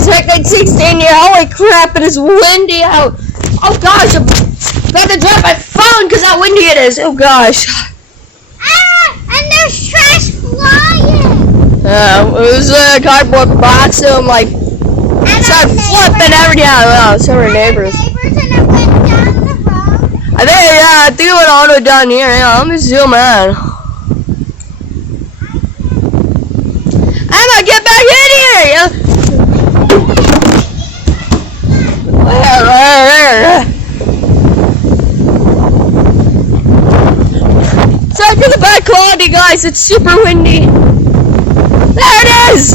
It's like 16 here. Holy crap, it is windy out. Oh gosh, I'm about to drop my phone because how windy it is. Oh gosh. Ah, and there's trash flying. It was a cardboard box, so I'm like, started flipping everything out. Wow, so our neighbors. And it went down the road. I think it went all the way down here. Yeah, let me zoom in. I'm gonna get back in here. Yeah. Sorry for the bad quality, guys. It's super windy. There it is.